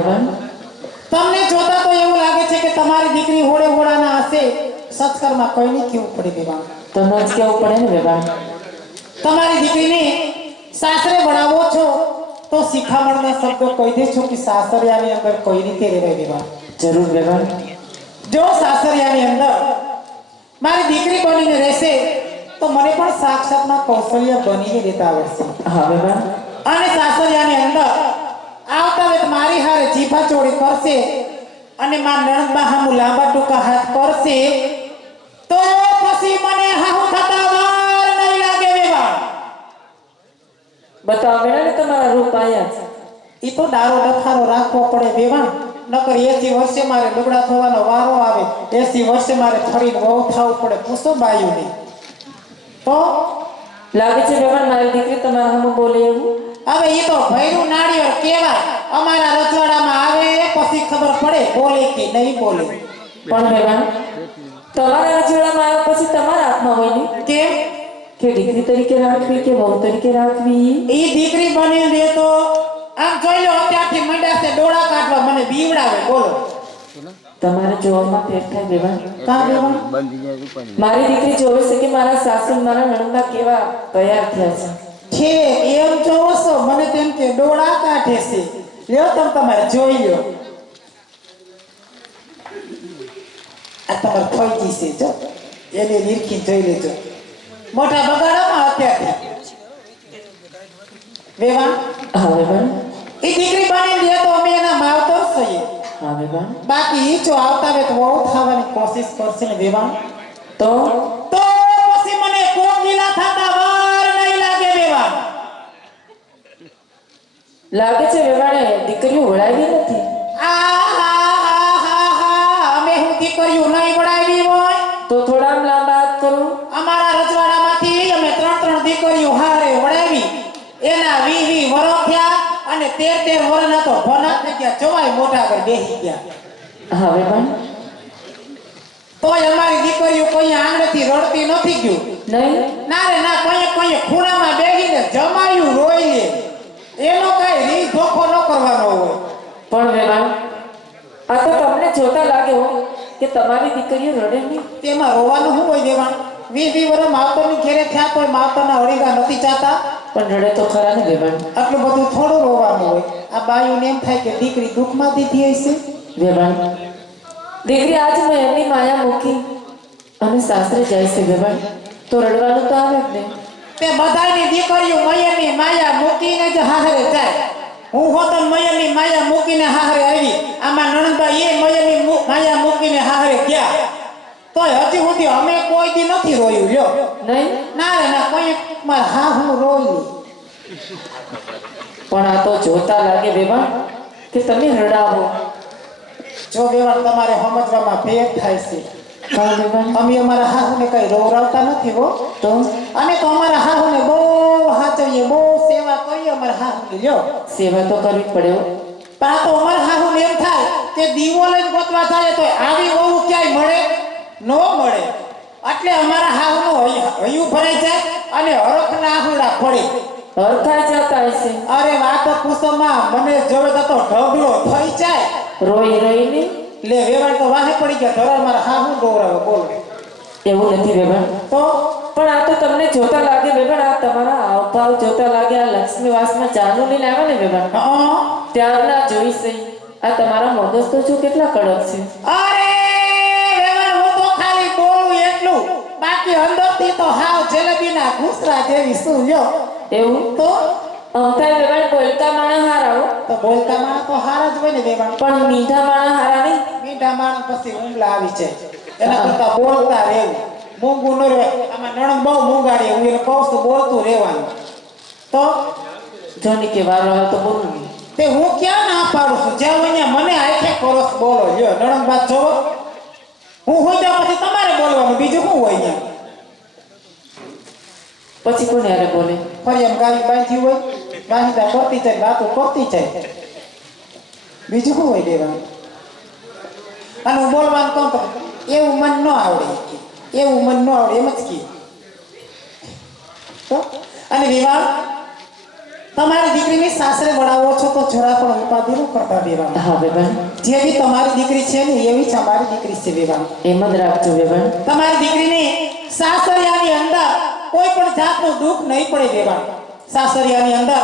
બેન તમને જોતા તો એવું લાગે છે કે તમારી દીકરી હોળે હોળાના હશે સત્કરમાં કોઈ નહીં કેવું પડે બેવા તો ન જ કેવું પડે ને બેન તમારી દીકરીને સાસરે ભણાવો છો તો શિખામણના શબ્દો કહી દેજો કે સાસરિયાની અંદર કઈ રીતે રહેવાય બેવા જરૂર બેન જો સાસરિયાની અંદર મારી દીકરી બનીને રહેશે તો મને પણ સાક્ષાતમાં કૌશલ્ય બનીને રહેતા આવડશે હા બેન અને સાસરિયાની અંદર આવતા વેત મારી હારે જીભા ચોડી કરશે અને માર નણંદમાં હામું લાંબા ટૂંકા હાથ કરશે તો પછી મને હાહુ થતા વાર નહીં લાગે બેવા બતાવો બેન તમારા રૂપ આયા છે ઈ તો ડારો ડખારો રાખવો પડે બેવા નકર 80 વર્ષે મારે લુગડા થવાનો વારો આવે 80 વર્ષે મારે ફરીને વહુ થવું પડે પૂછો બાયુને તો લાગે છે બેન મારી દીકરી તમારા સામે બોલે એવું હવે ઈ તો ભૈરું નાળિયેર કહેવાય અમારા રજવાડામાં આવે પછી ખબર પડે બોલે કે નહીં બોલે પણ બેન તમારા રજવાડામાં આવ્યા પછી તમારા હાથમાં હોય ને કેમ કે દીકરી તરીકે રાખવી કે વહુ તરીકે રાખવી ઈ દીકરી બની દે તો આમ જોઈ લો અત્યારથી મંડ્યા છે ડોળા કાઢવા મને બીવડાવે બોલો તમારે જોવામાં ફેર થાય બેન કા બેવા મારી દીકરી જોવે છે કે મારા સાસુ મારા નણંદા કેવા તૈયાર થયા છે છે એમ જોવો છો મને તેમ કે ડોળા કાઢે છે લ્યો તમે તમારે જોઈ લો આ તમારે ફોઈજી છે જો એને નિરખી જોઈ લેજો મોટા બગાડામાં અત્યારથી વેવા હા બેન ઈ દીકરી બની દે તો અમે એના માવતર છીએ હા બેન બાકી ઈ જો આવતા વેત વહુ થવાની કોશિશ કરશે ને વેવા તો તો પછી મને કોક ગીલા થતા વાર નહીં લાગે વેવા લાગે છે બેવાણે દીકરીઓ વળાવી નથી અમે હું દીકરીઓ નહીં વડાવી હોય તો થોડા આમ લાંબા હાથ કરો અમારા રજવાડામાંથી અમે 3 દીકરીઓ હારે વડાવી એના 20 વરસ થયા અને 13 વરના તો ભના થઈ ગયા જોવાય મોટા પર બેસી ગયા હા બેન તોય અમારી દીકરીઓ કોઈ આંગળેથી રડતી નથી ગયું નહીં ના રે ના કોઈ ખૂણામાં બેસીને જમાયું રોઈ લે એનો કઈ રી ધોખો ન કરવાનો હોય પણ બેન આ તો તમને જોતા લાગે હો કે તમારી દીકરીઓ રડે નહીં તેમાં રોવાનું શું હોય દેવાણ 20 વર્ષ માવતરની ઘેરે થયા તોય માવતરના હળીગા નથી જાતા પણ રડે તો ખરા ને બેન આટલું બધું થોડું રોવાનું હોય આ બાયુને એમ થાય કે દીકરી દુઃખમાં દીધી હશે બેન દીકરી આજ મેં એમની માયા મૂકી અને સાસરે જાય છે બેન તો રડવાનું તો આવે જ ને તે બધાયની દીકરીઓ મયરની માયા મૂકીને જ હાહરે જાય હું હોતન મયરની માયા મૂકીને હાહરે આવી આમાં નણંદભાઈ એ મયરની માયા મૂકીને હાહરે ગયા તોય હજી સુધી અમે કોઈ દી નથી રોયું લ્યો નહીં ના રે ના કોઈ માર હા હું રોયું પણ આ તો જોતા લાગે બેન કે તમે રડાવો જો બેવાણ તમારે સમજવામાં ભેદ થાય છે હા બેન અમે અમારા હાહુને કઈ રોવરાવતા નથી હો તો અમે તો અમારા હાહુને બહુ હાચવીએ બહુ સેવા કરીએ અમારા હાહુની લ્યો સેવા તો કરવી જ પડે હો. પણ આ તો અમારા હાહુને એમ થાય કે દીવો લઈને ગોતવા જાય તો આવી બહુ ક્યાંય મળે ન મળે એટલે અમારા હાહુનું હૈયું ભરાઈ જાય અને હરખના આહુડા પડે હરખાઈ જતા હશે અરે વાત પૂછોમાં મને જોવે તો ઢગલો થઈ જાય રોઈ રોઈ ને લે વેવાણ તો વાહે પડી ગયા ધોરણ મારા હાહુ દોરાવે બોલો એવું નથી બેન તો પણ આ તો તમને જોતા લાગે બેન આ તમારા આવભાવ જોતા લાગે આ લક્ષ્મીવાસમાં ચાનું લઈને આવે ને બેન હા ત્યારના જોઈ છે આ તમારા મગજ તો જો કેટલા કડક છે અરે વેવાણ હું તો ખાલી બોલું એટલું બાકી અંદરથી તો હાવ જલેબીના ઘૂસરા જેવી શું લ્યો એવું તો અંકાઈ બેન બોલતા માણા હારા હો તો બોલતા માણસ તો હારા જ હોય ને વેવાણ પણ મીઠા માણા હારા નહીં મીઠા માણસ પછી ઊંઘલા આવી જાય એના કરતા બોલતા રહેવું મૂંગું ન રહેવાય આમાં નણંદ બહુ મૂંગાડી હું એને કહું છું બોલતું રહેવાનું તો જોની કે વારો આવે તો બોલું નહીં તે હું ક્યાં ના પાડું છું જ્યાં અહીંયા મને આખે કોરસ બોલો લ્યો નણંદ બાદ જોવો હું હોઈ જાઉં પછી તમારે બોલવાનું બીજું શું હોય અહીંયા પછી કોને હારે બોલે ફરી એમ ગાડી બાંધી હોય બાંધતા કરતી જાય વાતો કરતી જાય બીજું શું હોય દેવાનું અને હું બોલવાનું કહું તો એવું મન ન આવડે એવું મન ન આવડે એમ જ કે તો અને વિવાહ તમારી દીકરીની સાસરે વડાવો છો તો જરા પણ ઉપાધિ ન કરતા બેવાન. હા બેબા, જેવી તમારી દીકરી છે ને એવી જ અમારી દીકરી છે બેવાન. એમ જ રાખજો બેબા. તમારી દીકરીને સાસરિયાની અંદર કોઈ પણ જાતનું દુઃખ નહીં પડે બેવાન. સાસરિયાની અંદર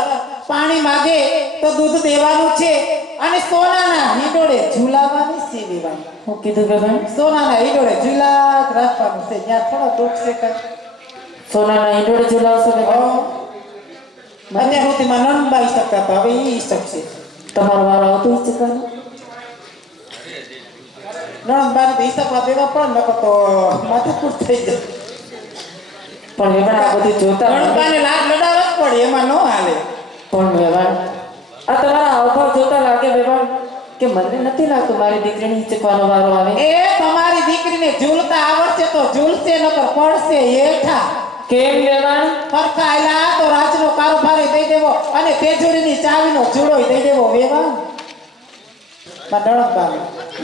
પાણી માગે તો દૂધ દેવાનું છે અને સોનાના હિંડોળે ઝૂલાવાની છે બેવાન. હું કીધું બેબા? સોનાના હિંડોળે ઝૂલા જ રાખવાનું છે. ત્યાં થોડો દુઃખ છે કાંઈ. સોનાના ઈંડોળે ઝુલાવશો બેબા? અત્યાર સુધીમાં નણંદબાઈ શકતા હતા, હવે ઈ શકશે. તમારો વારો આવતો જ છે કાનો? નણંદબાઈને તો હિસાબમાં દેવા પણ નકર તો માથાકૂટ થઈ જાય. પણ બેબા આ બધું જોતા નણંદબાઈને લાડ લડાવવા જ પડે, એમાં ન હાલે. પણ બેબા આ તમારા હાવભાવ જોતા લાગે બેબા કે મને નથી લાગતું મારી દીકરીને હિચકવાનો વારો આવે. એ તમારી દીકરીને ઝૂલતા આવડશે તો ઝૂલશે, નકર પડશે હેઠા. કેમ બેબા? ફરકાયેલા તો રાજનો કારોબાર દઈ દેવો અને તેજોરીની ચાવીનો જુડો દઈ દેવો વેવા. નણંદબા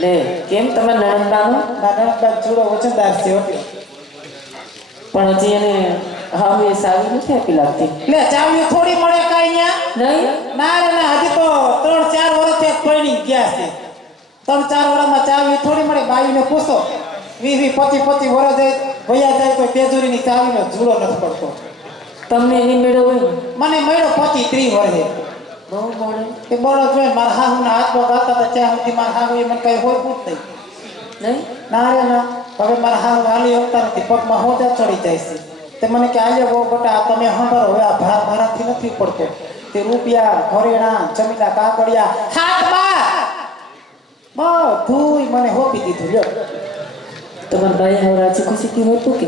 લે કેમ તમારા નણંદબાનો? નણંદબા જુડો વજનદાર છે એટલે. પણ હજી એને હા એ સારી નથી આપી લાગતી. લે ચાવીઓ થોડી મળે કાઈ ન્યા? નહીં ના રે ના, હજી તો 3-4 વર્ષથી પરણી ગયા છે. 3-4 વર્ષમાં ચાવી થોડી મળે. બાઈને પૂછો 20-25 વર્ષ ભૈયા જાય તો તેજોરીની ચાવીનો જુડો નથી પડતો. તમને એની મેળો હોય ને? મને મળ્યો 25-30 વર્ષે. બહુ મોડે તે બોલો જોઈ મારા હાહુના હાથમાં ગાતા હતા ત્યાં સુધી મારા હાહુ એ મને કઈ હોય પૂછ નહીં. નહીં? ના રે ના, હવે મારા હાહુ હાલી શકતા નથી, પગમાં હોજા ચડી જાય છે. તે મને કે આજે બહુ બટા તમે સાંભળો, હવે આ ભાર મારાથી નથી પડતો. તે રૂપિયા ઘરેણા જમીના કાકડિયા હાથમાં બધું મને હોપી દીધું. લ્યો તમારા ભાઈ હવે રાજી ખુશીથી હોતું કે?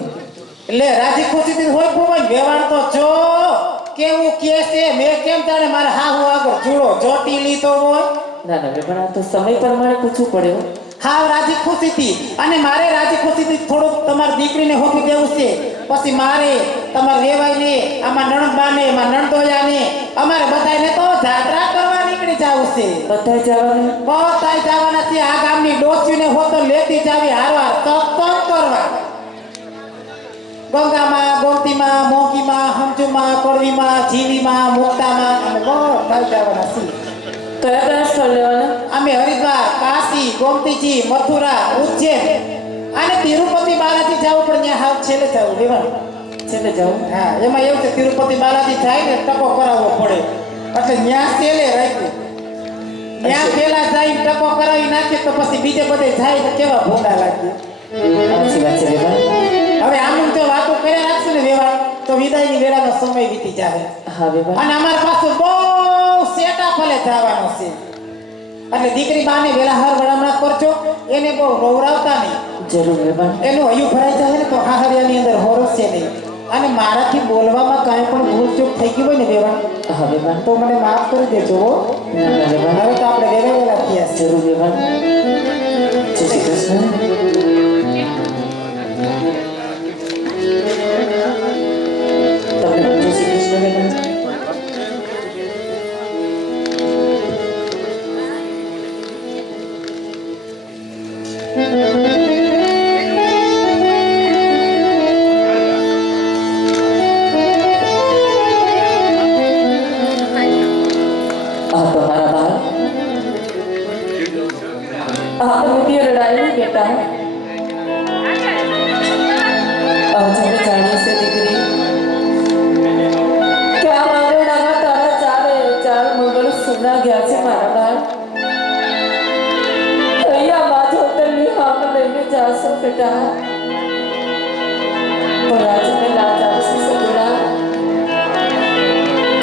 એટલે રાજી ખુશીથી હોય ભુવન વેવાણ તો જો કેવું કે છે. મેં કેમ જાણે મારા હાહુ આગળ જુડો જોટી લીધો હોય. ના ના બેબા આ તો સમય પ્રમાણે પૂછવું પડે હો. હાવ રાજી ખુશીથી. અને મારે રાજી ખુશીથી થોડુંક તમારી દીકરીને હોપી દેવું છે. પછી મારે તમારે વેવાઈને, આમાં નણંદબાને, એમાં નણંદોયાને, અમારે બધાને તો જાત્રા કરવા નીકળી જવું છે. બધા જવાનું? બધા જવાના છે. આ ગામની ડોસીને હોતો લેતી જાવી હારવાર સત્સંગ કરવા. ગંગામાં, ગોમતીમાં, મોંકીમાં, હમજુમાં, કડવીમાં, જીવીમાં, મુક્તામાં અમે બધા જવાના છીએ. કયા કયા સ્થળ લેવાના? અમે હરિદ્વાર, કાશી, ગોમતીજી, મથુરા, ઉજ્જૈન અને તિરુપતિ બાલાજી જવું પણ ત્યાં હાવ છેલ્લે જવું વિવાન. છેલ્લે જાઉં? હા, એમાં એવું છે તિરુપતિ બાલાજી જાય ને ટકો કરાવવો પડે એટલે ત્યાં છેલ્લે રાખ્યું. ત્યાં પેલા જાય ટકો કરાવી નાખીએ તો પછી બીજે બધે જાય તો કેવા ભૂંડા લાગે. સાચી વાત છે બેબા. હવે આમ જો વાતો કર્યા રાખશું ને વેવાણ તો વિદાયની વેળાનો સમય વીતી જાય. હા બેબા. અને અમારા પાસે બહુ સેટા ફલે જવાનો છે એટલે દીકરી બાને વેલા હર વડામણા કરજો. એને બહુ રોવરાવતા નહીં. જરૂર બેબા. એનું હયું ભરાઈ જાય ને તો હાહરિયાની અંદર હોરશે નહીં. અને મારાથી બોલવામાં કાંઈ પણ ભૂલચૂક થઈ ગઈ હોય ને વેવાણ હા બેબા. તો મને માફ કરી દેજો હો. ના ના બેબા. હવે તો આપણે વેલા થયા છે. જરૂર બેબા. જય શ્રી કૃષ્ણ. તમને જય શ્રી કૃષ્ણ બેબા. बेटा आज मैं जाने से दिखरी क्या मारे डागा तारा चार मंगल सुना गया से मारा बाल भैया बात होते नहीं हम लेने जा सो बेटा और आज मैं ला जा से जुड़ा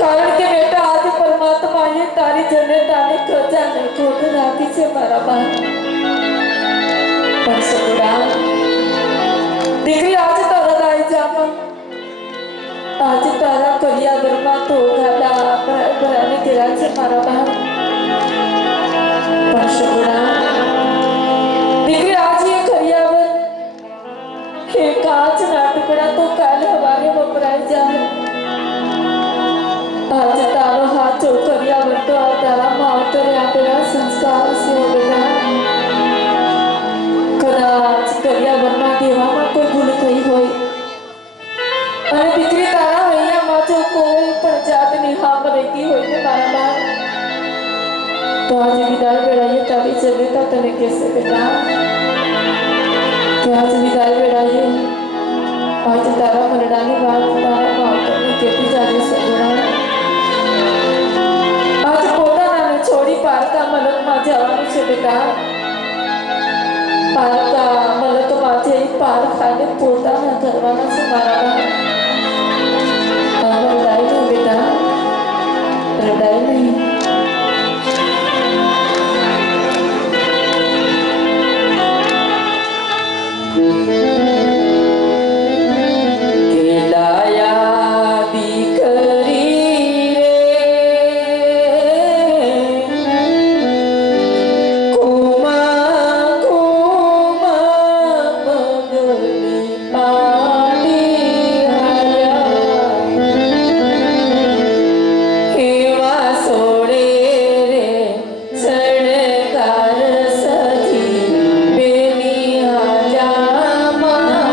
कारण के बेटा आज परमात्मा ये तारी जने ताने खोजा नहीं खोट राखी से मारा बाल पर सगुड़ा દીકરી આજે તારા દાઈ જામાં આજે તારા કરિયાગરમાં તો ગાડા ભરાને કર્યા છે મારા બહાર પણ સગુડા દીકરી આજે કરિયાગર હે કાચના ટુકડા તો કાલે હવારે વપરાઈ જાય આજે તારો હાથો કરિયાગર તો આ તારા માવતરે આપેલા સંસ્કાર છે બેટા કદાચ કરિયાગરમાં દેવામાં કોઈ ભૂલ થઈ હોય અને દીકરી તારા હૈયામાં જો કોઈ પણ જાતની હામ રહેતી હોય તો આજે વિદાય વેળાએ તારી જનતા તને કહેશે બેટા કે આજે વિદાય વેળાએ આજે તારા મરડાની વાત તારા માવતરને કહેતી જાજે સગુણા આજે પોતાનાને છોડી પારકા મલકમાં જવાનું છે બેટા પારકા મલકમાં જઈ પારખાને પોતાના ધરવાના છે મારા રડાય નહીં બેટા રડાય નહીં Mama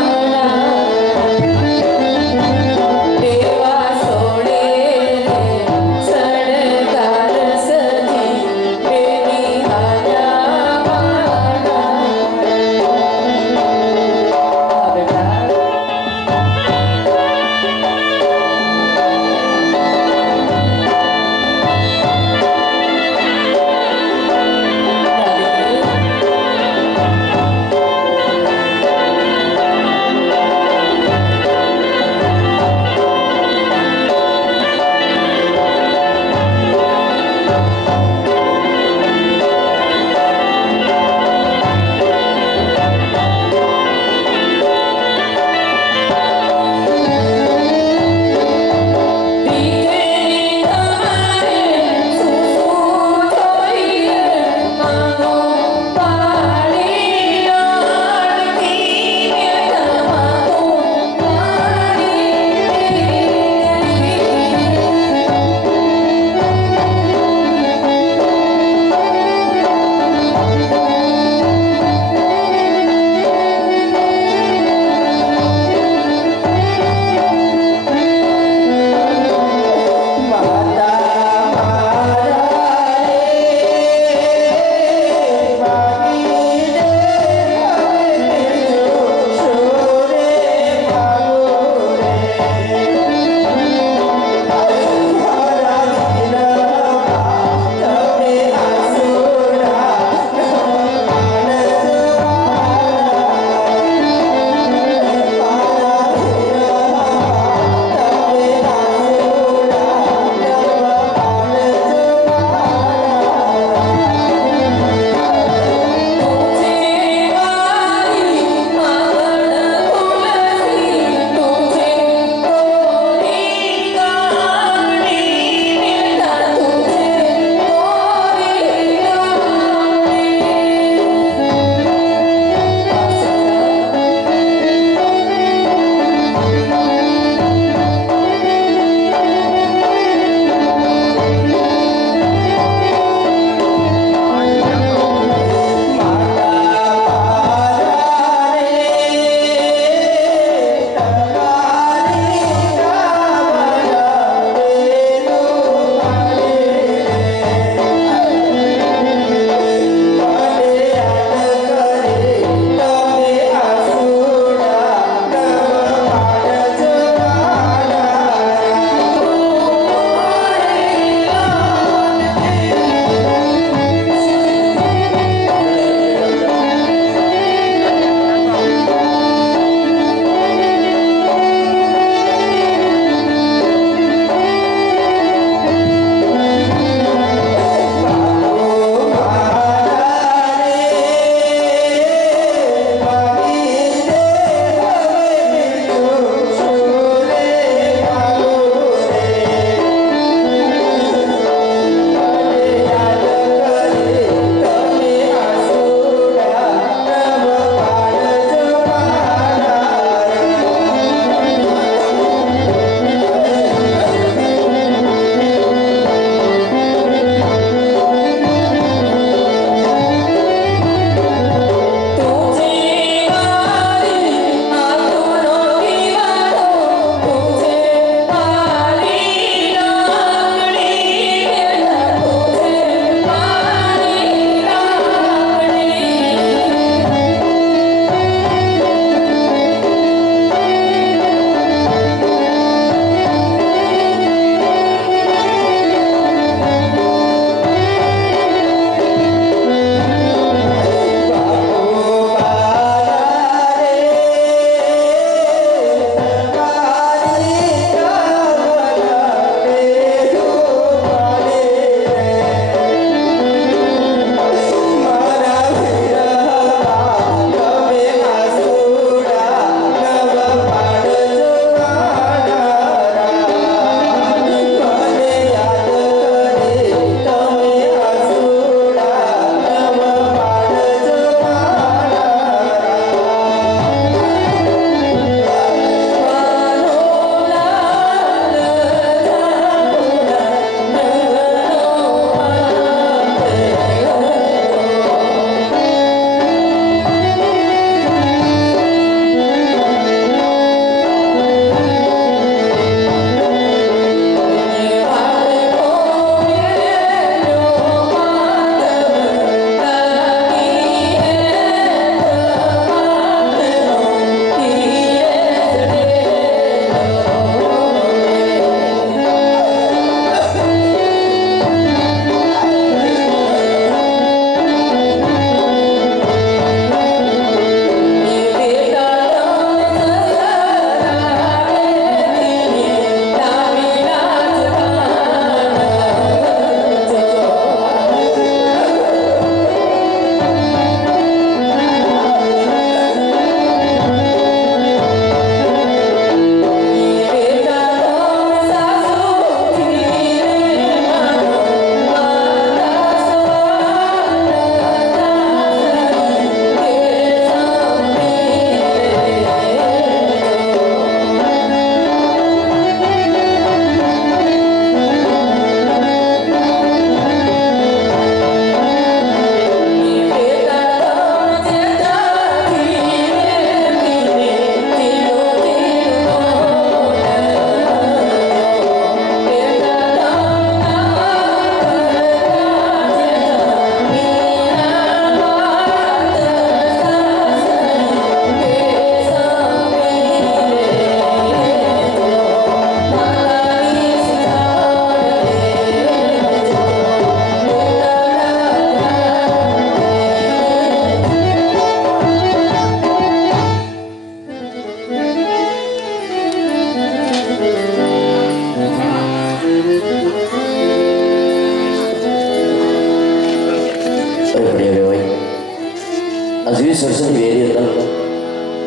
સુધી વેરી હતા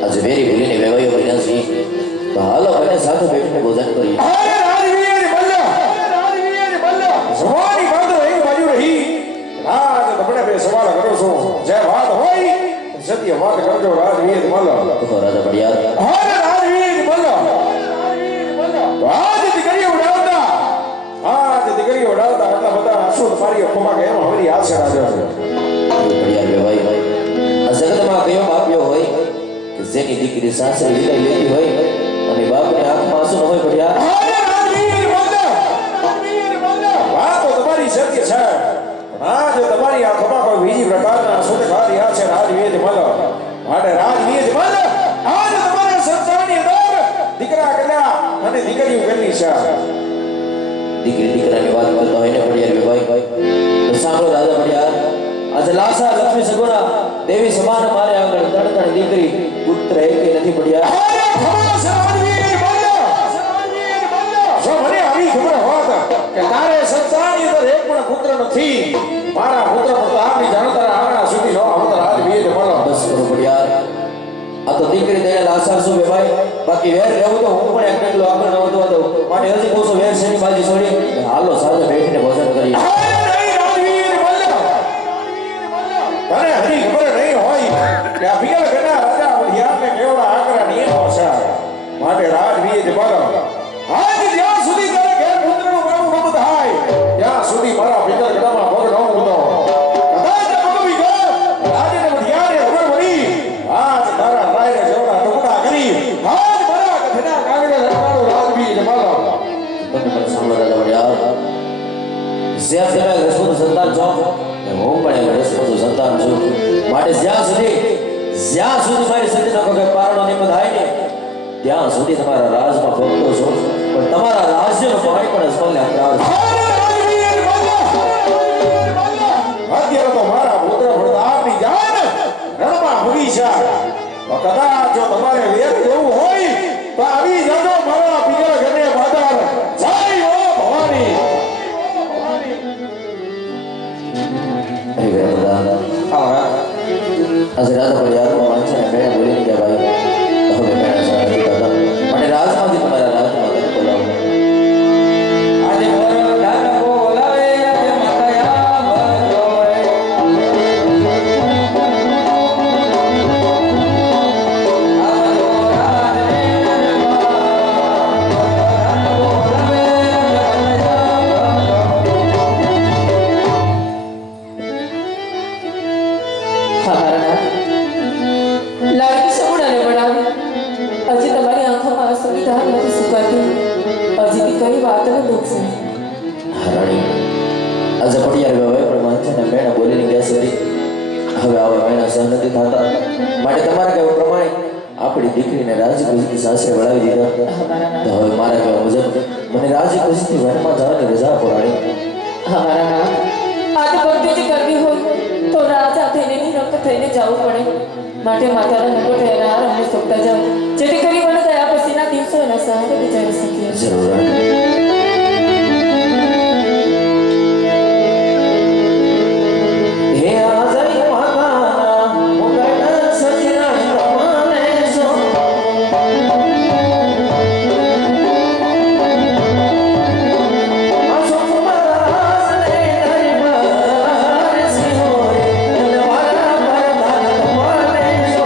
આજે વેરી ભૂલીને વેવાયો બન્યા છીએ તો હાલો બંને સાથે બેસીને ભોજન કરીએ અરે રાજવીર બલ્લા સવારી બાંધો એક બાજુ રહી રાજ તમને બે સવાલ કરો છો જે વાત હોય સત્ય વાત કરજો રાજવીર બલ્લા તો રાજા પડિયાર અરે રાજવીર બલ્લા આજ દીકરી ઉડાવતા આટલા બધા આંસુ તમારી અખોમાં કે એમ હવરી આવશે રાજા પડિયાર વેવાય આ જગતમાં કયો આપ્યો હોય કે જેની દીકરી સાસરે વિદાય લેતી હોય અને બાપને આંખમાં આંસુ ન હોય પડિયાર અરે રાજવીર બલ્લા વાત તો તમારી સત્ય છે પણ આજ તમારી આંખોમાં કોઈ બીજી પ્રકારના આંસુ દેખાઈ રહ્યા છે રાજવીર બલ્લા માટે રાજવીર બલ્લા આજ તમારા સંસારની અંદર દીકરા કન્યા અને દીકરીઓ કેટલી છે દીકરી દીકરાની વાત કરતા હોય ને પડિયાર વેવાય તો સાંભળો રાજા પડિયાર આજે લાસા લક્ષ્મી સગુણા દેવી સમાન મારે આગળ તણ દીકરી પુત્ર એકે નથી પડિયાર અરે ખમોશ રાજવીર બલ્લા જો મને આવી ખબર હોત કે તારે સંસારની અંદર એક પણ પુત્ર નથી મારા પુત્ર પ્રતાપની જાણતા આંગણા સુધી નો આવતા રાજવીર બલ્લા બસ કરો પડિયાર આ તો દીકરી દઈને લાસા શું વેવાય બાકી વેર રહેવું તો હું પણ એકલો આગળ ન વધવા દઉં માટે હજી કોસો વેર શેની બાજી છોડી હાલો સાથે બેસીને ભોજન કરીએ અરે નહીં રાજવીર બલ્લા તને હજી ખબર નહીં હોય કે આ પિયલ ઘરના રાજા વઢિયારને કેવડા આકરા નિયમો છે માટે રાજવીર બલ્લા આજ જ્યાં સુધી તારે ઘેર પુત્રનું મારું નામ થાય ત્યાં સુધી મારા પિતર ગળામાં પગ ન મૂકતો કદાચ પગ વિગો રાજને વઢિયારને ખબર પડી આજ તારા રાયને જેવડા ટુકડા કરી આજ મારા કથના કાગડે લટકાડો રાજવીર બલ્લા તમે મને સાંભળો રાજા પડિયાર જ્યાં તમે રસપૂત સંતાન છો એમ હું પણ એમ રસપૂત સંતાન છું માટે જ્યાં સુધી મારી સતીના પગે પારણો નિયમ થાય ને ત્યાં સુધી તમારા રાજમાં ભક્તો છો પણ તમારા રાજ્યનો ભાઈ પણ અસમાનને અકરાર છે અરે રાજવીર બલ્લા અત્યારે તો મારા પુત્ર પ્રતાપની જાન રણમાં ભૂગી છે કદાચ જો તમારે વેર જેવું હોય તો આવી જજો મારા પિયર ઘરને બાદર જય ઓ ભવાની અરે વેરદાન આજે રાજા પડિયારમાં વાંચે મેં બોલીને કે ભાઈ હવે મેં સાથે કરતા મને રાજમાંથી તમારા રાજમાં બોલાવો આજે વરદાન બોલાવે આજે માતાયા બજોય આવજો રાજને વરદાન બોલાવે લાડકી સગુણાને વડાવી હજી તમારી આંખોમાં આંસુની ધાર નથી સુકાતી હજી કઈ વાતનું દુઃખ છે રાણી આજે પડિયાર વેવાય પણ વાંચે ને મેં બોલીને ગયા સુધી હવે આવા મહિના સહન નથી થતા માટે તમારા કહેવા પ્રમાણે આપણી દીકરીને રાજી ખુશીથી સાસરે વળાવી દીધા તો હવે મારા કહેવા મુજબ મને રાજી ખુશીથી વનમાં જવાની રજા આપો રાણી અમારા નાથ આ તો ભક્તિ કરવી હોય તો રાજા થઈને નિરંક થઈને જવું પડે માટે માતાના નકો ઠેરા અમને સોંપતા જાઓ જેથી કરી મને ગયા પછીના દિવસો એના સહારે વિચારી શકીએ જરૂર રાણી હે આઝાઈ માતાના મુગટ સજના પ્રમાણે સો આસો મહારાજને દરબાર સિંહોરે નવારા પરધાન પ્રમાણે સો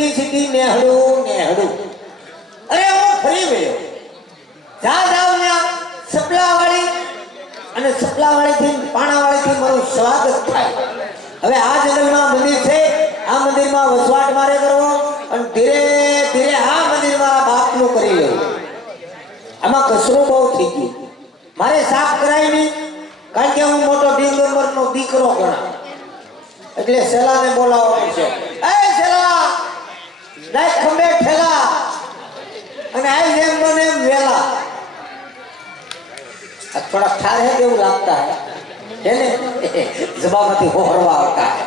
સીટી સીટી નેહડું નેહડું અરે હું ફરી ગયો જા જાવ ત્યાં સપલાવાળી અને સપલાવાળીથી પાણાવાળીથી મારું સ્વાગત થાય હવે આ જંગલમાં મંદિર છે આ મંદિરમાં વસવાટ મારે કરવો અને ધીરે ધીરે આ મંદિર મારા બાપનું કરી લેવું આમાં કચરો બહુ થઈ ગયો મારે સાફ કરાય નહીં કારણ કે હું મોટો ડિંગંબરનો દીકરો ગણા એટલે સેલાને બોલાવવો પડશે એ સેલા લાય ખંભે ઠેલા અને આ જેમ બને એમ વેલા આ થોડા ઠાર હે એવું લાગતા હે ને જબામાંથી હોહરવા આવતા હે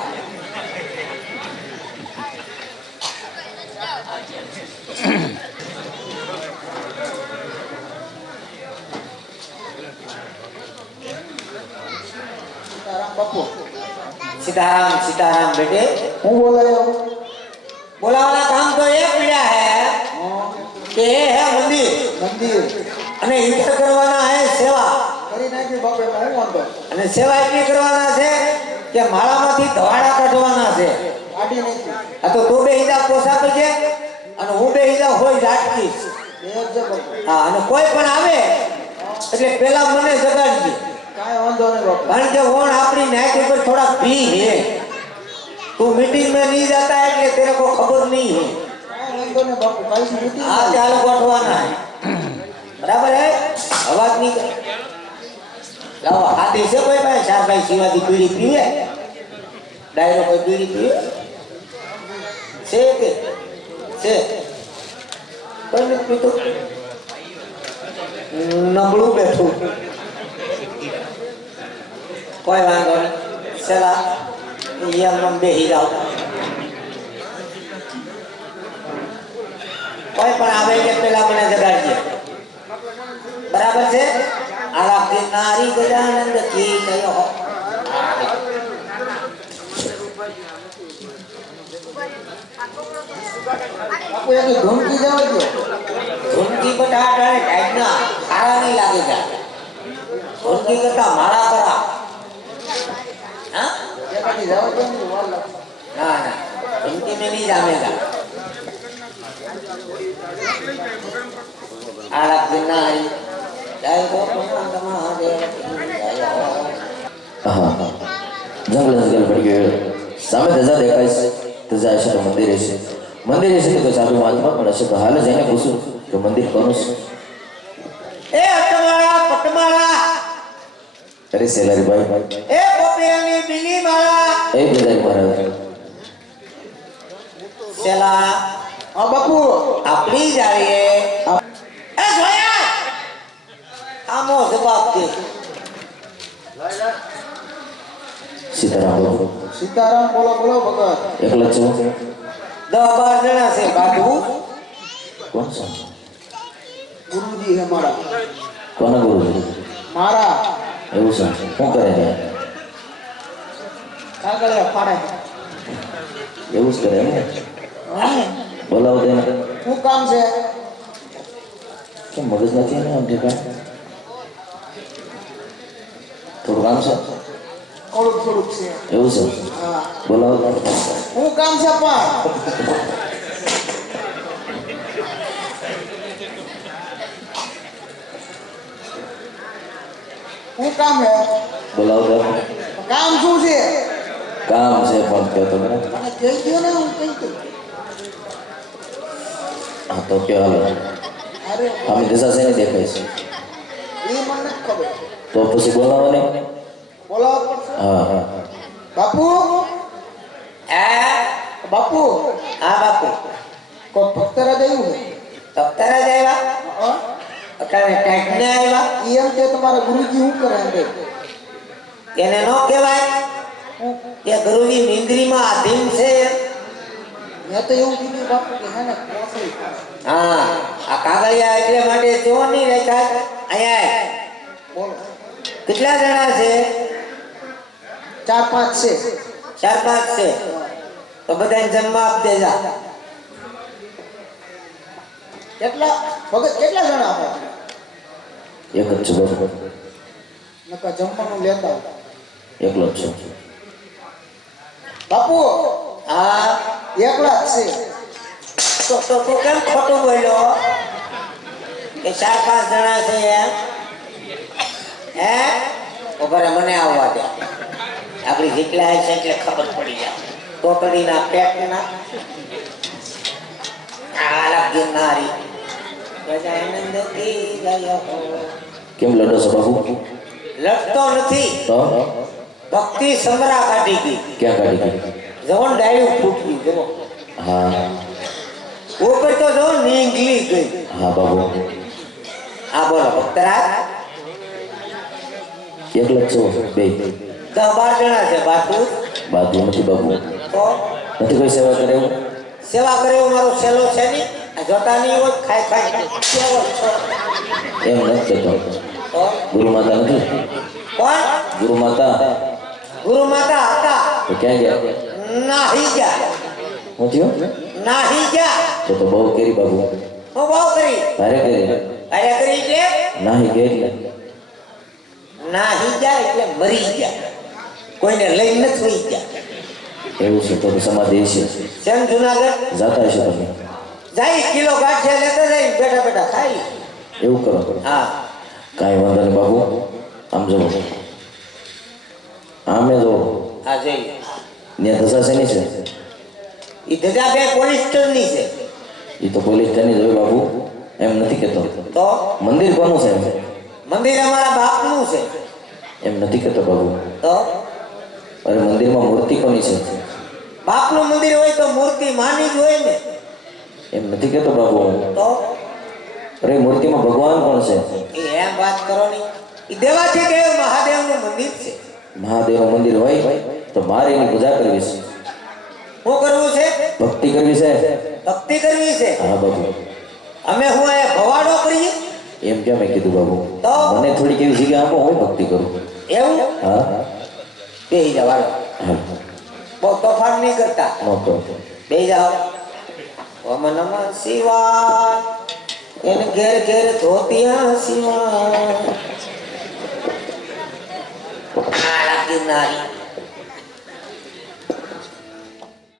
सीताराम सीताराम बेटे હું બોલાયો बोलावाना काम तो ये पीड़ा है कि ये है मंदिर મંદિર અને ઇન્ટર કરવાના है सेवा કરી નાખ્યું બાપે હું વાંધો અને સેવા એટલી કરવાના છે કે માળામાંથી ધવાડા કાઢવાના છે કાઢી નાખ્યું આ તો તું બે હિજા પોસા કરજે અને હું બે હિજા હોય ઝાટકીશ એ જ બાપુ હા અને કોઈ પણ આવે એટલે પેલા મને જગાડજે કાંઈ વાંધો નહીં બાપુ કારણ કે ઓણ આપણી नाइट पर थोड़ा भी है तू मीटिंग में नहीं जाता है कि तेरे को खबर नहीं है કાંઈ વાંધો નહીં બાપુ કાંઈ મીટિંગ हाँ चालू गोठवाना है बराबर है आवाज नहीं कर लाओ हाथी से कोई भाई चार भाई सीवा की बीड़ी पीए डायरो कोई बीड़ी पीए से के से कोई नहीं पीतो नबड़ू बैठू कोई वांधो नहीं चला ये हम बेही जाओ कोई पण आवे के पेला मने जगाड़िए बराबर છે આલા નારી ગજાનંદ की कहो બાપુ એની ધમકી જવા દો ધૂનકી બટાટા ને ટાઈટના ખારા નહીં લાગેગા ધૂનકી કરતા મારા કરા हाँ એકાથી જવા દો ને વાર લાગે ना ना धूनकी में नहीं जामेगा आला नारी जय गोपनाथ महादेव जय हो હા જંગલ જંગલ પડી ગયો સામે ધજા દેખાય છે ધજા છે મંદિર છે મંદિર છે તો સાધુ મહાત્મા પણ હશે તો હાલ જઈને પૂછું કે મંદિર કોનું છે ए अटमाला पटमाला અરે સેલારી ભાઈ ए पोपियानी बिली माला એ બધા મહારાજ चला હા બાપુ अपनी जा रही है ए सोया आमो जवाब दे સીતારામ બાપુ સીતારામ બોલો બોલો ભગત એકલા છો 10-12 जना से बाटू કોણ છો ગુરુજી હે મારા કોના ગુરુ મારા એવું છે શું કરે છે કાગળિયા ફાડે એવું જ કરે એમ ને બોલાવો તેને શું કામ છે કેમ મગજ નથી ને આમ ઠેકા થોડું કામ છે થોડુંક થોડુંક છે એવું છે હા બોલાવો તેને. શું કામ છે પણ શું કામ હે બોલાવો તેને. કામ શું છે કામ છે પણ કહો તો મને. મને કહી દો ને હું કહી દઉં હા તો કે હાલો અરે આમ દિશા છે ને દેખાય છે એ મને નથી ખબર તો પછી બોલાવો ને બોલાવો પડશે હા હા બાપુ ए બાપુ हां बापू કોઈ ભક્તર જ આવ્યું છે डॉक्टर आ जाएगा હા? अकाने टेकने आएगा ઈ એમ કે તમારા ગુરુજી શું કરે એમ કે એને નો કહેવાય કે ગુરુજી નિંદ્રીમાં આધીન છે મેં તો એવું કીધું બાપુ કે હે ને કોસળી હા આ કાગળિયા એટલે માટે જો નહીં રેખા અહીંયા આય. બોલો કેટલા જણા છે 4-5 છે 4-5 છે તો બધાને જન્મ આપ દેજા કેટલા ભગત કેટલા જણા આપે એક જ છું બાપુ નકા જમવાનું લેતા હોય. એકલો જ છું બાપુ હા એકલા જ છે તો તું કેમ ખોટું બોલ્યો કે 4-5 જણા છે એમ હે ઉપર મને આવવા દે આપણી જેટલા છે એટલે ખબર પડી જાય ટોટલીના પેટના આલા ગિરનારી ગજાનંદ કી જય હો કેમ લડો છો બાબુ? લડતો નથી તો ભક્તિ સમરા કાઢી ગઈ ક્યાં કાઢી ગઈ? જવન ડાળ્યું ફૂટવી જવો હા ઉપર તો જો નીંગલી ગઈ હા બાબુ. આ બોલો ભક્તરાજ એકલા જ છો બે? 10-12 જણા છે બાપુ બાજુ નથી બાબુ. તો નથી કોઈ સેવા કરે એવું? સેવા કરે એવો મારો છેલ્લો છે નહીં આ જોતા નહીં હોય ખાઈ કેવો છો એમ નથી કહેતો. તો ગુરુ માતા નથી? કોણ ગુરુ માતા ગુરુ માતા હતા તો ક્યાં ગયા? નાહી ગયા હું થયું? નાહી ગયા તો બહુ કેરી બાબુ. હું બહુ કરી ભારે કરી અરે કરી એટલે નાહી ગઈ એટલે નાહી ગયા એટલે મરી ગયા કોઈને લઈ નથી હોઈ ગયા એવું છે તો સમાધિ છે જેમ જુનાગઢ જાતા હશો તમે? જાય કિલો ગાંઠિયા લેતા જાય બેઠા બેઠા ખાઈ એવું કરો? હા કાંઈ વાંધો નહીં બાબુ. આમ જો આમે જો આ જઈ ત્યાં દશા શેની છે? એ ધજા બે પોલીસ સ્ટેશનની છે એ તો પોલીસ સ્ટેશનની જ હોય બાબુ. એમ નથી કહેતો. તો મંદિર કોનું છે? મંદિર અમારા બાપનું છે એમ નથી કહેતો બાબુ. તો અરે મંદિરમાં મૂર્તિ કોની છે? બાપનું મંદિર હોય તો મૂર્તિ માની જ હોય ને એમ નથી કહેતો બાબુ. તો અરે મૂર્તિમાં ભગવાન કોણ છે? એ એમ વાત કરો ની એ દેવાથી દેવ મહાદેવનું મંદિર છે મહાદેવનું મંદિર હોય તો મારે એની પૂજા કરવી છે. શું કરવું છે ભક્તિ કરવી છે. ભક્તિ કરવી છે હા બાબુ. અમે હું એ ભવાડો કરીએ એમ કેમ મેં કીધું બાબુ? તો? મને થોડીક એવી જગ્યા આપો, હું ભક્તિ કરું. એવું હા બેહી જવાડો હા બહુ તોફાન નહીં કરતા નહોતો. બેહી જાઓ ઓમ નમઃ શિવાય એને ઘેર ઘેર ધોતિયા શિવાય આ ગિરનારી